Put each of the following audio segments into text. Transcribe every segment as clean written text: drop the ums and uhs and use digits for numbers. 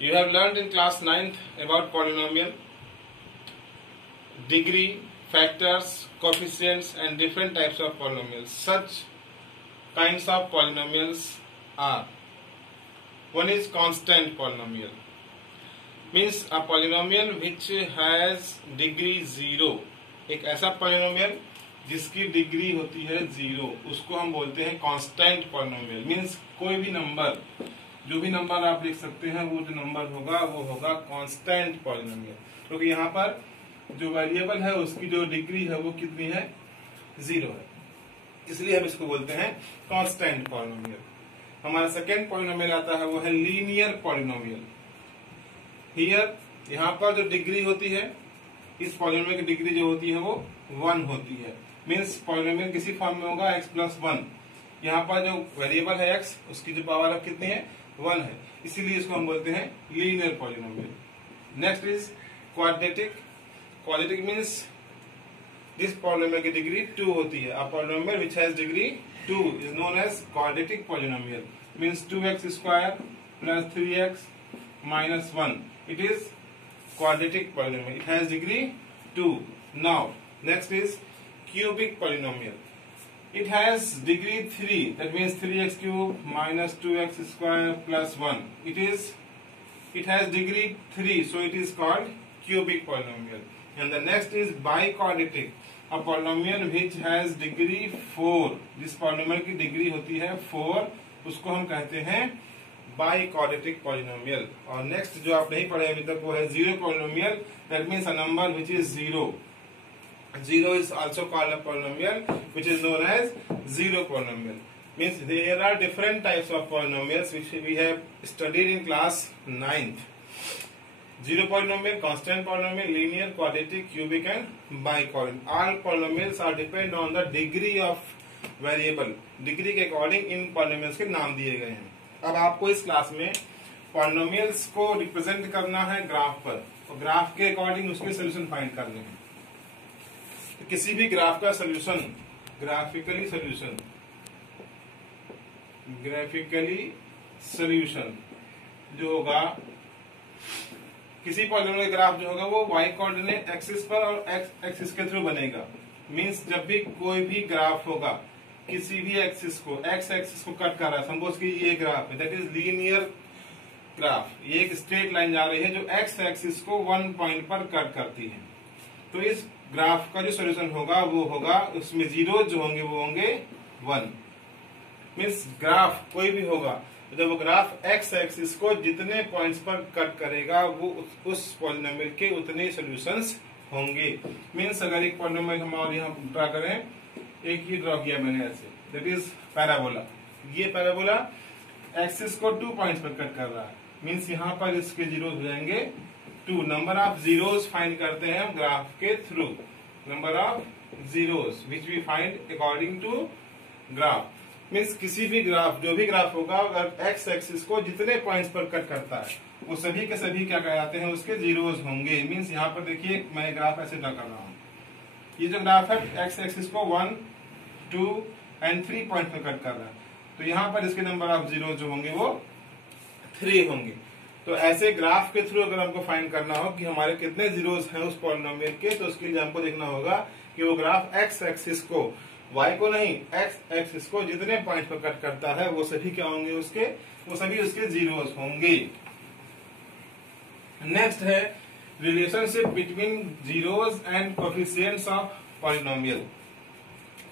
You have learned in class 9th about polynomial, degree, factors, coefficients and different types of polynomials. Such kinds of polynomials are: one is constant polynomial, means a polynomial which has degree 0. एक ऐसा polynomial जिसकी degree होती है 0, उसको हम बोलते हैं constant polynomial. Means कोई भी नंबर, जो भी नंबर आप लिख सकते हैं, वो जो नंबर होगा वो होगा कांस्टेंट पॉलिनोमियल, क्योंकि यहाँ पर जो वेरिएबल है उसकी जो डिग्री है वो कितनी है, 0 है, इसलिए हम इसको बोलते हैं कांस्टेंट पॉलिनोमियल। हमारा सेकेंड पॉलिनोमियल आता है वो है लीनियर पॉलिनोमियल। हियर यहाँ पर जो डिग्री होती है, इस पॉलिनोमियल की डिग्री जो होती है वो 1 होती है। मीन्स पॉलिनोमियल किसी फॉर्म में होगा x+1। यहाँ पर जो वेरिएबल है x, उसकी जो पावर अब कितनी है, 1 है, इसीलिए इसको हम बोलते हैं linear polynomial. Next is quadratic. Quadratic means this polynomial की डिग्री 2 होती है। A polynomial which has degree 2 is known as quadratic polynomial. Means 2x² + 3x - 1, it is quadratic polynomial. It has degree 2. Now, next is cubic polynomial. It has degree 3. That means 3x³ - 2x² + 1. It has degree 3. So it is called cubic polynomial. And the next is biquadratic. A polynomial which has degree 4. जिस polynomial की degree होती है 4, उसको हम कहते हैं biquadratic polynomial. और next जो आप नहीं पढ़े अभी तक वो है zero polynomial. That means a number which is 0। 0 is also called a polynomial which is known as zero polynomial. Means there are different types of polynomials which we have studied in class 9th. Zero polynomial, constant polynomial, linear, quadratic, cubic and biquadratic. All polynomials are depend on the degree of variable. Degree के according इन polynomials के नाम दिए गए हैं। अब आपको इस class में पॉलिनोमियल्स को रिप्रेजेंट करना है ग्राफ पर, तो ग्राफ के अकॉर्डिंग उसके सोल्यूशन फाइंड करने हैं। तो किसी भी ग्राफ का सोल्यूशन, ग्राफिकली सोल्यूशन जो होगा, किसी पॉलिनोमियल ग्राफ जो होगा वो वाई कोऑर्डिनेट एक्सिस पर और एक्स एक्सिस के थ्रू बनेगा। मींस जब भी कोई भी ग्राफ होगा किसी भी एक्सिस को, एक्स एक्सिस को कट कर रहा है, सपोज कि ये ग्राफ है, दैट इज लीनियर ग्राफ। ये एक स्ट्रेट लाइन जा रही है जो एक्स एक्सिस को 1 पॉइंट पर कट करती है। तो इस ग्राफ का जो सॉल्यूशन होगा वो होगा, उसमें जीरो जो होंगे वो होंगे 1। मीन्स ग्राफ कोई भी होगा, जब वो ग्राफ एक्स एक्सिस को जितने पॉइंट्स पर कट करेगा वो उस पॉलिनोमियल के उतने सॉल्यूशंस होंगे। मीन्स अगर एक पॉलिनोमियल हम और यहाँ ड्रा करें, एक ही ड्रॉ किया मैंने ऐसे, दैट इज पैराबोला। ये पैराबोला एक्सिस को 2 पॉइंट्स पर कट कर रहा है। मींस यहाँ पर इसके जीरोस हो जाएंगे 2। नंबर ऑफ जीरोस फाइंड करते हैं हम ग्राफ के थ्रू। Number of zeros which we find according to graph. Means किसी भी ग्राफ, जो भी ग्राफ होगा, अगर एक्स एक्सिस को जितने पॉइंट्स पर कट करता है वो सभी के सभी क्या कहलाते हैं, उसके जीरोस होंगे। मीन्स यहाँ पर देखिए मैं ग्राफ ऐसे ड्रा कर रहा हूँ। ये जो ग्राफ है एक्स एक्सिस को 1, 2 and 3 पॉइंट पर कट कर रहा है, तो यहाँ पर इसके नंबर ऑफ जीरो जो होंगे वो 3 होंगे। तो ऐसे ग्राफ के थ्रू अगर हमको फाइंड करना हो कि हमारे कितने जीरोस हैं उस पॉलिनोमियल के, तो उसके लिए हमको देखना होगा कि वो ग्राफ एक्स एक्सिस को, वाई को नहीं, एक्स एक्सिस को जितने पॉइंट पर कट करता है वो सभी क्या होंगे, उसके वो सभी उसके जीरोस होंगे। नेक्स्ट है relationship between zeros and coefficients of polynomial.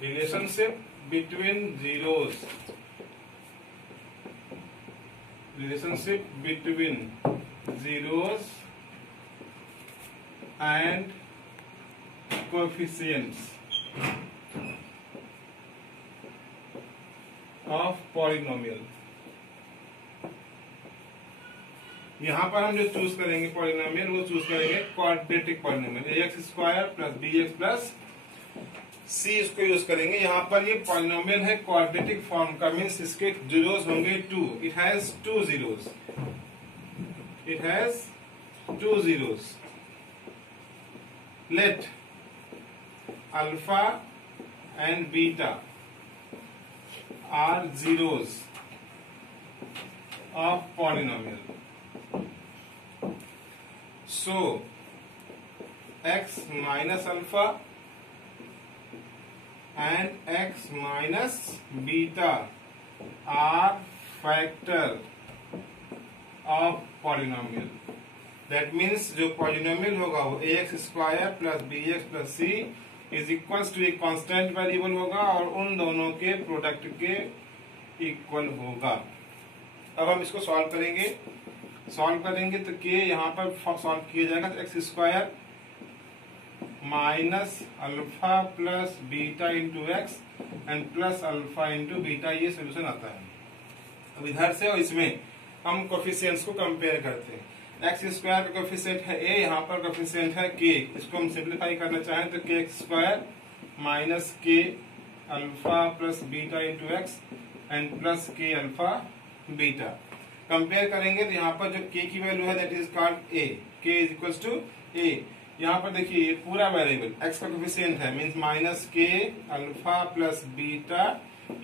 Relationship between zeros and coefficients of polynomial। यहाँ पर हम जो चूज करेंगे पॉलिनोमियल, वो चूज करेंगे quadratic polynomial, ax² + bx + c इसको यूज करेंगे। यहाँ पर ये पॉलिनोमियल है क्वाड्रेटिक फॉर्म का, मीन्स इसके जीरोस होंगे 2। It has 2 zeros. Let alpha and beta are zeros of polynomial. So x minus alpha and x minus beta are factor of polynomial. That means जो polynomial होगा वो ax square plus bx plus c is equals to एक constant variable होगा और उन दोनों के product के इक्वल होगा। अब हम इसको सॉल्व करेंगे तो के यहाँ पर सॉल्व किया जाएगा तो x square minus alpha plus beta into x and plus alpha into beta, ये सोल्यूशन आता है। अब इधर से और इसमें हम कोफिशिएंट्स को कंपेयर करते हैं। एक्स स्क्वायर का कोफिशिएंट है ए, यहाँ पर कोफिशिएंट है के। इसको हम सिंप्लीफाई करना चाहें तो के x square minus k alpha plus beta into x and plus के अल्फा बीटा। कंपेयर करेंगे तो यहाँ पर जो के की वैल्यू है दैट इज कॉल्ड ए, के इज इक्वल्स टू ए। यहाँ पर देखिए ये पूरा वेरिएबल एक्स का कोफिशिएंट है, means minus k alpha plus beta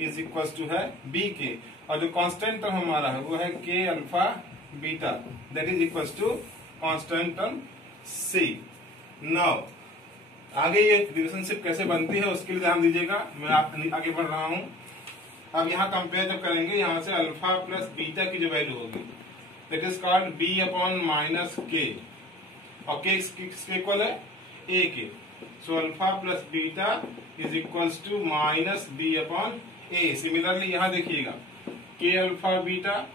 is equals to है बी के, और जो कांस्टेंट टर्म हमारा है वो है k alpha beta that is equals to constant term c. Now आगे ये रिलेशनशिप कैसे बनती है उसके लिए ध्यान दीजिएगा, मैं आगे बढ़ रहा हूँ। अब यहाँ कंपेयर जब करेंगे यहाँ से अल्फा प्लस बीटा की जो वैल्यू होगी that is called b upon minus k, और के किसके इक्वल है a k. So alpha plus beta is equals to minus b upon a. Similarly यहाँ देखिएगा k alpha beta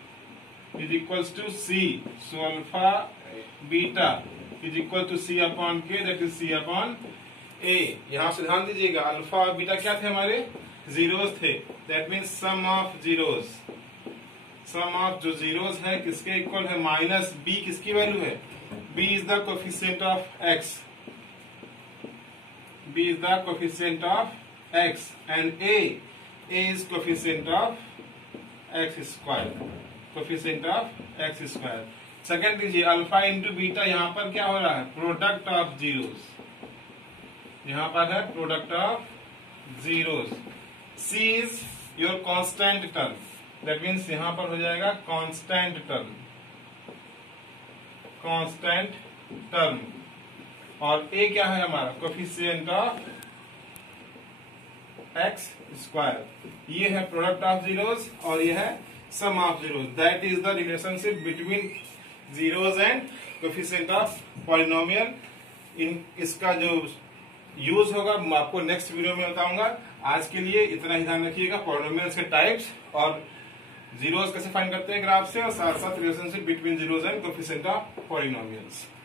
is equals to c, so alpha beta is equal to c upon k that is c upon a. यहाँ से ध्यान दीजिएगा alpha beta क्या थे हमारे zeros थे, that means sum of zeros. Sum of जो zeros है किसके इक्वल है माइनस बी, किसकी वैल्यू है b is the coefficient of x, b is the coefficient of x and a is coefficient of x square, coefficient of x square। Second लीजिए alpha into beta, यहाँ पर क्या हो रहा है प्रोडक्ट ऑफ जीरोस, यहाँ पर है product of zeros. c is your constant term, that means यहाँ पर हो जाएगा constant term, कांस्टेंट टर्म, और a क्या है हमारा कोफिशिएंट ऑफ एक्स स्क्वायर। ये है प्रोडक्ट ऑफ जीरोस और ये है sum of zeros. That is the relationship between zeros and coefficient of polynomial. इसका जो यूज होगा मैं आपको नेक्स्ट वीडियो में बताऊंगा। आज के लिए इतना ही ध्यान रखिएगा पॉलिनोमियल्स के टाइप्स और जीरोस कैसे फाइंड करते हैं ग्राफ से, और साथ साथ relationship between zeros and coefficient of polynomials.